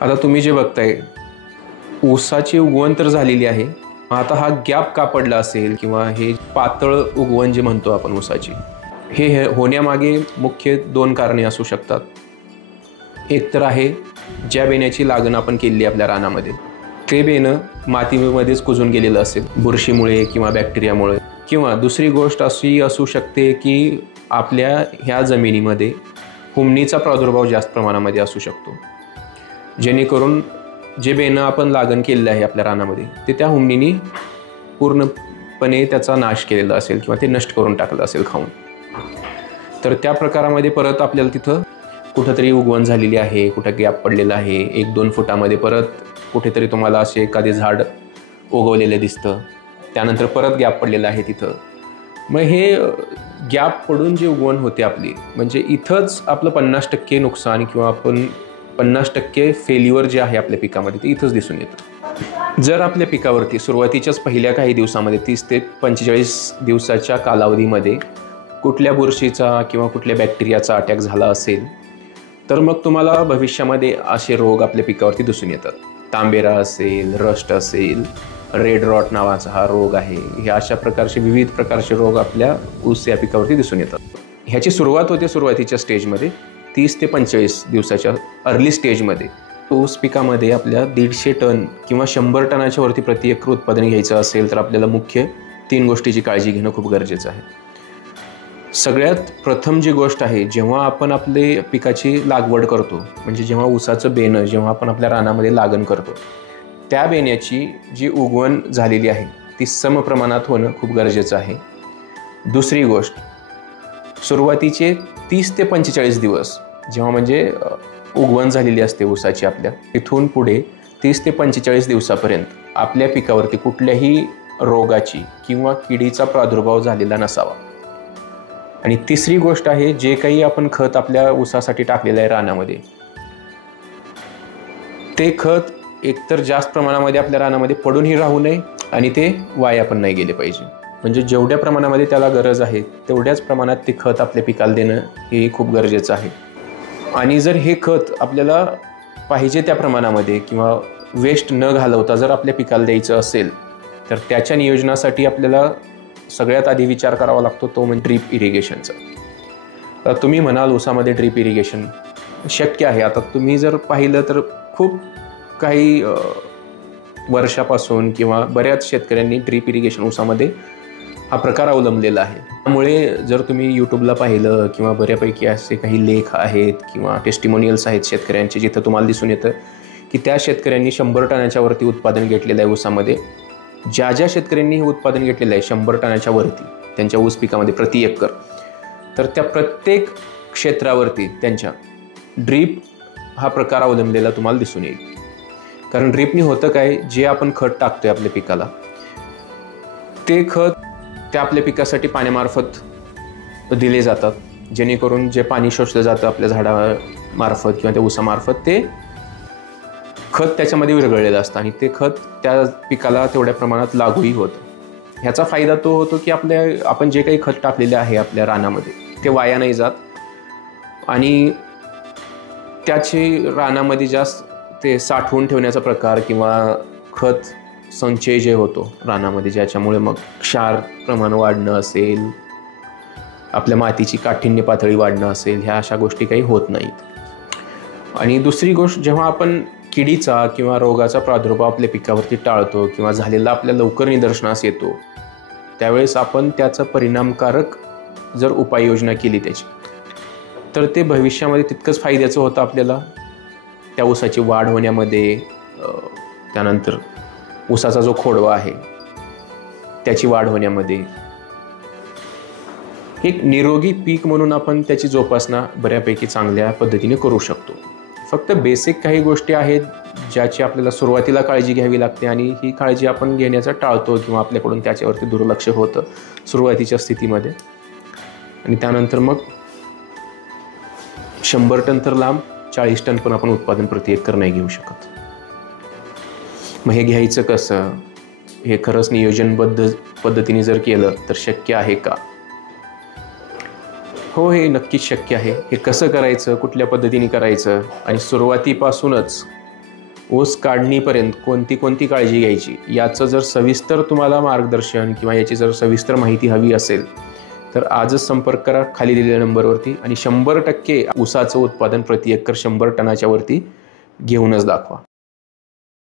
आता तुम्ही जे बघताय, ऊसाची उगवण तर झालेली आहे. आता हा गॅप का पडला असेल किंवा हे पातळ उगवण जे म्हणतो आपण ऊसाची, हे होण्यामागे मुख्य 2 कारणे असू शकतात. एक तर आहे ज्या बेण्याची लागण आपण केली आपल्या रानामध्ये, ते बेणं मातीमध्येच कुजून गेलेलं असेल बुरशीमुळे किंवा बॅक्टेरियामुळे. किंवा दुसरी गोष्ट अशी असू शकते की आपल्या ह्या जमिनीमध्ये हुमणीचा प्रादुर्भाव जास्त प्रमाणामध्ये असू शकतो, जेणेकरून जे बेणं आपण लागण केलेलं आहे आपल्या रानामध्ये ते त्या हुमणीने पूर्णपणे त्याचा नाश केलेला असेल किंवा ते नष्ट करून टाकलं असेल खाऊन. तर त्या प्रकारामध्ये परत आपल्याला तिथं कुठंतरी उगवण झालेली आहे, कुठं गॅप पडलेला आहे, 1-2 फुटामध्ये परत कुठेतरी तुम्हाला असे एखादे झाड उगवलेलं दिसतं, त्यानंतर परत गॅप पडलेला आहे तिथं. मग हे गॅप पडून जे उगवण होते आपली, म्हणजे इथंच आपलं 50% नुकसान किंवा आपण 50% फेल्युअर जे आहे आपल्या पिकामध्ये ते इथंच दिसून येतं. जर आपल्या पिकावरती सुरुवातीच्याच पहिल्या काही दिवसामध्ये 30 ते 45 दिवसाच्या कालावधीमध्ये कुठल्या बुरशीचा किंवा कुठल्या बॅक्टेरियाचा अटॅक झाला असेल, तर मग तुम्हाला भविष्यामध्ये असे रोग आपल्या पिकावरती दिसून येतात. तांबेरा असेल, रस्ट असेल, रेड रॉट नावाचा हा रोग आहे, हे अशा प्रकारचे विविध प्रकारचे रोग आपल्या ऊस या पिकावरती दिसून येतात. ह्याची सुरुवात होते सुरुवातीच्या स्टेजमध्ये 30 ते 45 दिवसाच्या अर्ली स्टेजमध्ये. ऊस पिकामध्ये आपल्या 150 टन किंवा 100 टनाच्या वरती प्रति एकर उत्पादन घ्यायचं असेल तर आपल्याला मुख्य 3 गोष्टीची काळजी घेणं खूप गरजेचं आहे. सगळ्यात प्रथम जी गोष्ट आहे, जेव्हा आपण आपले पिकाची लागवड करतो, म्हणजे जेव्हा ऊसाचं बेणं जेव्हा आपण आपल्या रानामध्ये लागण करतो, त्या बेण्याची जी उगवण झालेली आहे ती सम प्रमाणात होणं खूप गरजेचं आहे. दुसरी गोष्ट, सुरुवातीचे 30 ते 45 दिवस जेव्हा म्हणजे उगवण झालेली असते ऊसाची आपल्या, तिथून पुढे 30 ते 45 दिवसापर्यंत आपल्या पिकावरती कुठल्याही रोगाची किंवा किडीचा प्रादुर्भाव झालेला नसावा. आणि तिसरी गोष्ट आहे, जे काही आपण खत आपल्या ऊसासाठी टाकलेलं आहे रानामध्ये, ते खत एकतर जास्त प्रमाणामध्ये आपल्या रानामध्ये पडूनही राहू नये आणि ते वाया पण नाही गेले पाहिजे. म्हणजे जेवढ्या प्रमाणामध्ये त्याला गरज आहे तेवढ्याच प्रमाणात ते खत आपल्या पिकाला देणं हे खूप गरजेचं आहे. आणि जर हे खत आपल्याला पाहिजे त्या प्रमाणामध्ये किंवा वेस्ट न घालवता जर आपल्या पिकाला द्यायचं असेल, तर त्याच्या नियोजनासाठी आपल्याला सगळ्यात आधी विचार करावा लागतो, तो म्हणजे ड्रीप इरिगेशनचा. तर तुम्ही म्हणाल ऊसामध्ये ड्रीप इरिगेशन शक्य आहे. आता तुम्ही जर पाहिलं तर खूप काही वर्षापासून किंवा बऱ्याच शेतकऱ्यांनी ड्रीप इरिगेशन ऊसामध्ये हा प्रकार अवलंबलेला आहे. त्यामुळे जर तुम्ही यूट्यूबला पाहिलं किंवा बऱ्यापैकी असे काही लेख आहेत किंवा टेस्टिमोनियल्स आहेत शेतकऱ्यांचे, जिथं तुम्हाला दिसून येतं की त्या शेतकऱ्यांनी 100 टनाच्या वरती उत्पादन घेतलेलं आहे ऊसामध्ये. ज्या शेतकऱ्यांनी हे उत्पादन घेतलेलं आहे 100 टनाच्या वरती त्यांच्या ऊस पिकामध्ये प्रति एकर, तर त्या प्रत्येक क्षेत्रावरती त्यांच्या ड्रीप हा प्रकार अवलंबलेला तुम्हाला दिसून येईल. कारण ड्रीपनी होतं काय, जे आपण खत टाकतोय आपल्या पिकाला, ते खत त्या आपल्या पिकासाठी पाण्यामार्फत दिले जातात, जेणेकरून जे पाणी शोषलं जातं आपल्या झाडामार्फत किंवा त्या ऊसामार्फत, ते खत त्याच्यामध्ये विरघळलेलं असतं आणि ते खत त्या पिकाला तेवढ्या प्रमाणात लागूही होतं. ह्याचा फायदा तो होतो की आपण जे काही खत टाकलेले आहे आपल्या रानामध्ये ते वाया नाही जात आणि त्याचे रानामध्ये जास्त ते साठवून ठेवण्याचा प्रकार किंवा खत संचय जे होतो रानामध्ये, ज्याच्यामुळे मग क्षार प्रमाण वाढणं असेल, आपल्या मातीची काठिण्य पातळी वाढणं असेल, ह्या अशा गोष्टी काही होत नाहीत. आणि दुसरी गोष्ट, जेव्हा आपण किडीचा किंवा रोगाचा प्रादुर्भाव आपल्या पिकावरती टाळतो किंवा झालेला आपल्या लवकर निदर्शनास येतो, त्यावेळेस आपण त्याचा परिणामकारक जर उपाययोजना केली त्याची, तर ते भविष्यामध्ये तितकंच फायद्याचं होतं आपल्याला. त्या ऊसाची वाढ होण्यामध्ये, त्यानंतर ऊसाचा जो खोडवा आहे त्याची वाढ होण्यामध्ये, एक निरोगी पीक म्हणून आपण त्याची जोपासना बऱ्यापैकी चांगल्या पद्धतीने करू शकतो. फक्त बेसिक काही गोष्टी आहेत ज्याची आपल्याला सुरुवातीला काळजी घ्यावी लागते आणि ही काळजी आपण घेण्याचं टाळतो किंवा आपल्याकडून त्याच्यावरती दुर्लक्ष होतं सुरुवातीच्या स्थितीमध्ये. आणि त्यानंतर मग 100 टन तर लांब, 40 टन पण आपण उत्पादन प्रति एकर नाही घेऊ शकत. मग हे घ्यायचं कसं, हे खरंच नियोजनबद्ध पद्धतीने जर केलं तर शक्य आहे का? हो, हे नक्कीच शक्य आहे. हे कसं करायचं, कुठल्या पद्धतीने करायचं आणि सुरुवातीपासूनच ऊस काढणीपर्यंत कोणती कोणती काळजी घ्यायची याचं जर सविस्तर तुम्हाला मार्गदर्शन किंवा याची जर सविस्तर माहिती हवी असेल तर आजच संपर्क करा खाली दिलेल्या नंबरवरती आणि 100% ऊसाचं उत्पादन प्रति एकर 100 टनाच्या वरती घेऊनच दाखवा.